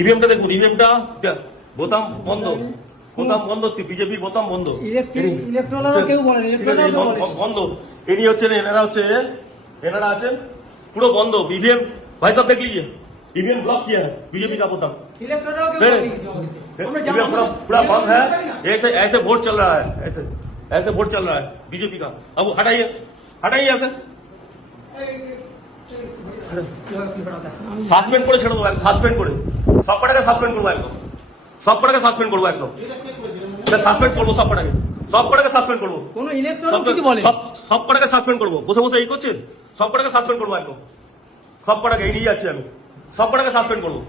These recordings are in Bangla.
ইভিএমটা দেখুন, ইভিএমটা বোতাম বন্ধ, বোতাম বন্ধ, বিজেপি বোতাম বন্ধ, কেউ বলে বন্ধ। ইনি হচ্ছেন, এনারা আছেন পুরো বন্ধ। ईवीएम भाई साहब देख लीजिए, ईवीएम ब्लॉक किया है बीजेपी का बोताम, पूरा बंद है। ऐसे ऐसे वोट चल रहा है, ऐसे वोट चल रहा है बीजेपी का। अब हटाइए, हटाइए ऐसे সাসপেন্ড করে ছেড়ে দেবো, সাসপেন্ড করে সব কটাকে সাসপেন্ড করবো, একদম সব কটাকে সাসপেন্ড করবো, একদম সাসপেন্ড করবো, সব কটাকে সাসপেন্ড করবো, সব কটাকে সাসপেন্ড করবো। বসে বসে এই করছেন, সব কটাকে সাসপেন্ড করবো, একদম সব কটাকে এই নিয়ে যাচ্ছি আমি, সব কটাকে সাসপেন্ড করবো,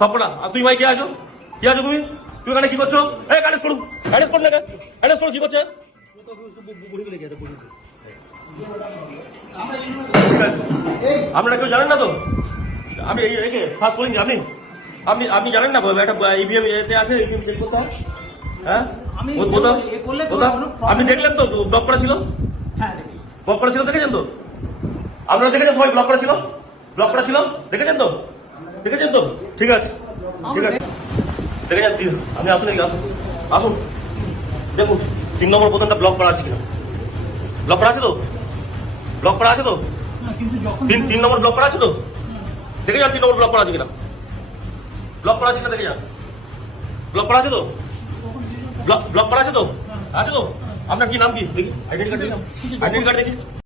সব কটা। তুমি ভাই কে আছো, কে আছো তুমি? তুমি এখানে কি করছো? এই অ্যারেস্ট করুন, অ্যারেস্ট করুন, অ্যারেস্ট করুন। কি করছে? আপনারা কেউ জানেন না তো? আমি একে ফার্স্ট বলিনি আপনি, আপনি জানেন না একটা ইভিএম এতে আছে, ইভিএম চেক করতে হয়। হ্যাঁ আপনি দেখলেন তো ব্লক করা ছিল, ব্লক করা ছিল, দেখেছেন তো? আপনারা দেখেছেন সবাই ব্লক করা ছিল, ব্লক করা ছিল, দেখেছেন তো? দেখেছেন তো? ঠিক আছে, ঠিক আছে, দেখেছেন। আমি আসুন, আসুন, আসুন, দেখুন 3 নম্বর বোতামটা ব্লক করা আছে কিনা। ব্লক করা আছে তো? ব্লক করা আছে তো? 3 নম্বর ব্লক করা আছে তো? দেখে যান 3 নম্বর ব্লক করা আছে কিনা, ব্লক করা আছে কিনা দেখে যান। ব্লক করা আছে তো? ব্লক করা আছে তো? আছে তো? আপনার কি নাম কি দেখি, আইডেন্টি কার্ড দেখি, আইডেন্টি কার্ড দেখি।